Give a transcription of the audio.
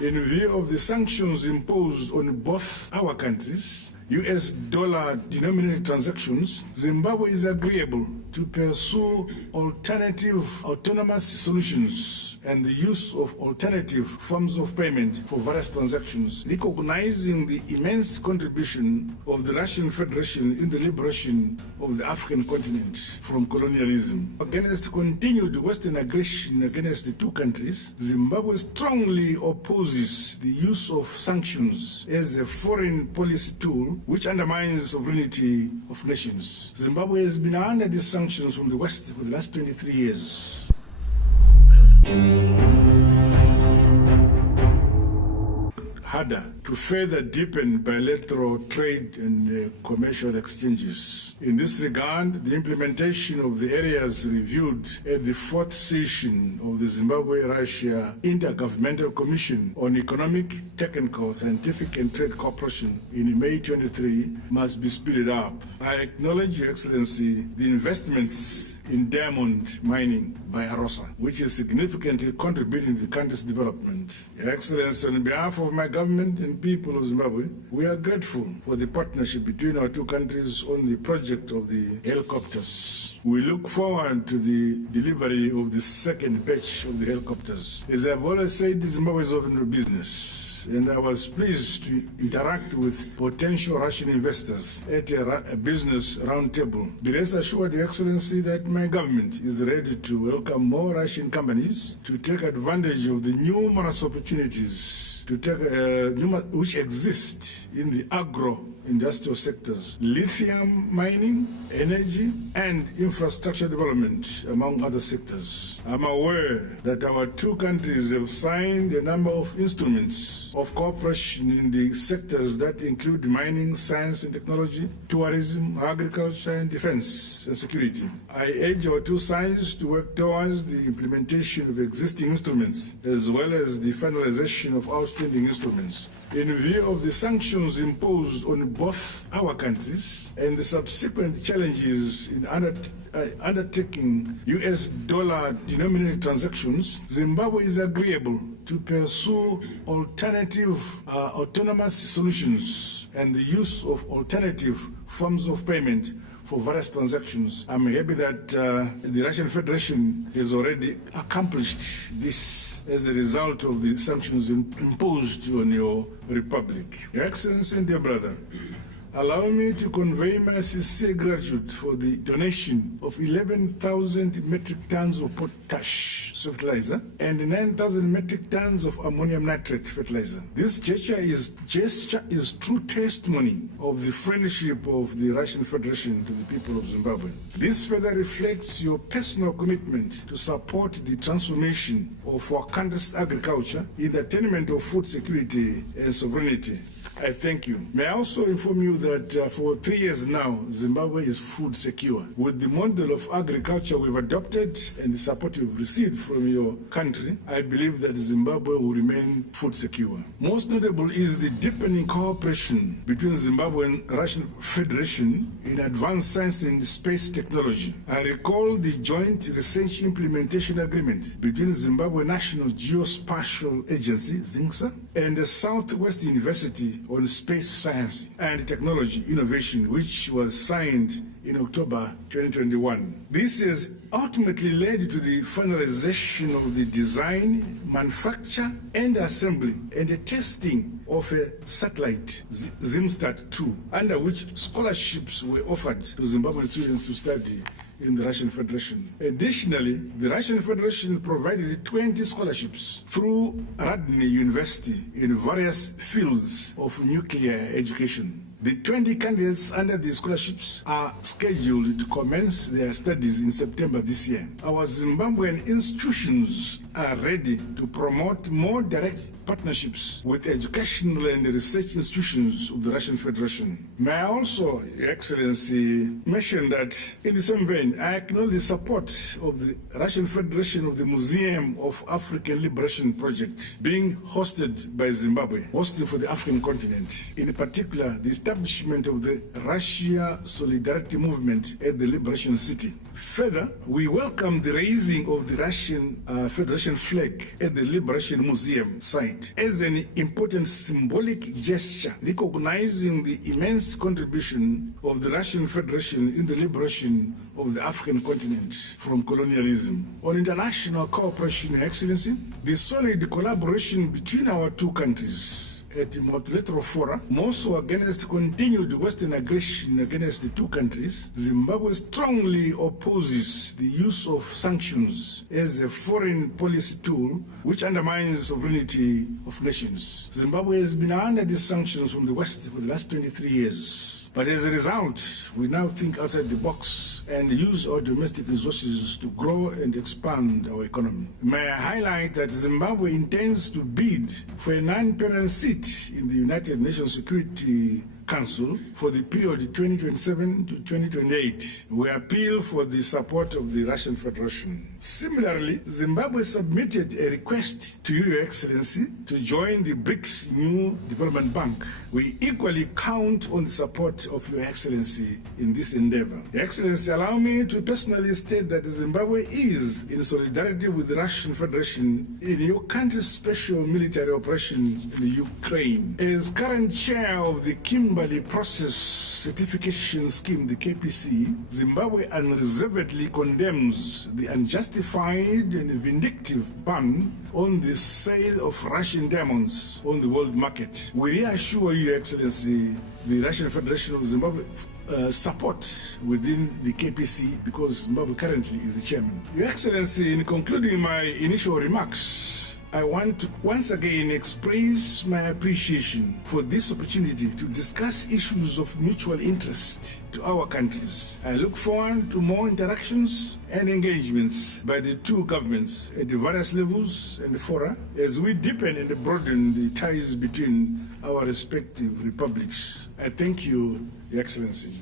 In view of the sanctions imposed on both our countries, US dollar-denominated transactions, Zimbabwe is agreeable to pursue alternative autonomous solutions and the use of alternative forms of payment for various transactions, recognizing the immense contribution of the Russian Federation in the liberation of the African continent from colonialism. Against continued Western aggression against the two countries, Zimbabwe strongly opposes the use of sanctions as a foreign policy tool which undermines sovereignty of nations. Zimbabwe has been under these sanctions from the West for the last 23 years. Harder to further deepen bilateral trade and commercial exchanges. In this regard, the implementation of the areas reviewed at the fourth session of the Zimbabwe-Russia Intergovernmental Commission on Economic, Technical, Scientific and Trade Cooperation in May 23 must be speeded up. I acknowledge, Your Excellency, the investments in diamond mining by AROSA, which is significantly contributing to the country's development. Your Excellency, on behalf of my government and people of Zimbabwe, we are grateful for the partnership between our two countries on the project of the helicopters. We look forward to the delivery of the second batch of the helicopters. As I've always said, Zimbabwe is open for business, and I was pleased to interact with potential Russian investors at a business roundtable. Be rest assured, Your Excellency, that my government is ready to welcome more Russian companies to take advantage of the numerous opportunities which exist in the agro-industrial sectors, lithium mining, energy, and infrastructure development, among other sectors. I'm aware that our two countries have signed a number of instruments of cooperation in the sectors that include mining, science and technology, tourism, agriculture, and defense and security. I urge our two sides to work towards the implementation of existing instruments, as well as the finalization of outstanding instruments. In view of the sanctions imposed on both our countries and the subsequent challenges in undertaking US dollar-denominated transactions, Zimbabwe is agreeable to pursue alternative autonomous solutions and the use of alternative forms of payment for various transactions. I'm happy that the Russian Federation has already accomplished this as a result of the sanctions imposed on your republic. Your Excellency and dear brother, allow me to convey my sincere gratitude for the donation of 11,000 metric tons of potash fertilizer and 9,000 metric tons of ammonium nitrate fertilizer. This gesture is true testimony of the friendship of the Russian Federation to the people of Zimbabwe. This further reflects your personal commitment to support the transformation of our country's agriculture in the attainment of food security and sovereignty. I thank you. May I also inform you that for 3 years now, Zimbabwe is food secure. With the model of agriculture we've adopted and the support we've received from your country, I believe that Zimbabwe will remain food secure. Most notable is the deepening cooperation between Zimbabwe and Russian Federation in advanced science and space technology. I recall the joint research implementation agreement between Zimbabwe National Geospatial Agency, ZINGSA, and the Southwest University on Space Science and Technology Innovation, which was signed in October 2021. This has ultimately led to the finalization of the design, manufacture, and assembly and the testing of a satellite, ZimStat-2, under which scholarships were offered to Zimbabwean students to study in the Russian Federation. Additionally, the Russian Federation provided 20 scholarships through Radny University in various fields of nuclear education. The 20 candidates under the scholarships are scheduled to commence their studies in September this year. Our Zimbabwean institutions are ready to promote more direct partnerships with educational and research institutions of the Russian Federation. May I also, Your Excellency, mention that in the same vein, I acknowledge the support of the Russian Federation of the Museum of African Liberation Project being hosted by Zimbabwe, hosted for the African continent. In particular, the establishment of the Russia Solidarity Movement at the Liberation City. Further, we welcome the raising of the Russian Federation flag at the Liberation Museum site as an important symbolic gesture recognizing the immense contribution of the Russian Federation in the liberation of the African continent from colonialism. On international cooperation, Your Excellency, the solid collaboration between our two countries at multilateral fora, more so against continued Western aggression against the two countries, Zimbabwe strongly opposes the use of sanctions as a foreign policy tool which undermines sovereignty of nations. Zimbabwe has been under these sanctions from the West for the last 23 years. But as a result, we now think outside the box and use our domestic resources to grow and expand our economy. May I highlight that Zimbabwe intends to bid for a non-permanent seat in the United Nations Security Council for the period 2027 to 2028. We appeal for the support of the Russian Federation. Similarly, Zimbabwe submitted a request to you, Your Excellency, to join the BRICS New Development Bank. We equally count on the support of Your Excellency in this endeavor. Your Excellency, allow me to personally state that Zimbabwe is in solidarity with the Russian Federation in your country's special military operation in the Ukraine. As current chair of the Kimberley Process Certification Scheme, the KPC, Zimbabwe unreservedly condemns the unjustified and vindictive ban on the sale of Russian diamonds on the world market. We reassure you, Your Excellency, the Russian Federation of Zimbabwe support within the KPC because Zimbabwe currently is the chairman. Your Excellency, in concluding my initial remarks, I want to once again express my appreciation for this opportunity to discuss issues of mutual interest to our countries. I look forward to more interactions and engagements by the two governments at the various levels and fora as we deepen and broaden the ties between our respective republics. I thank you, Your Excellency.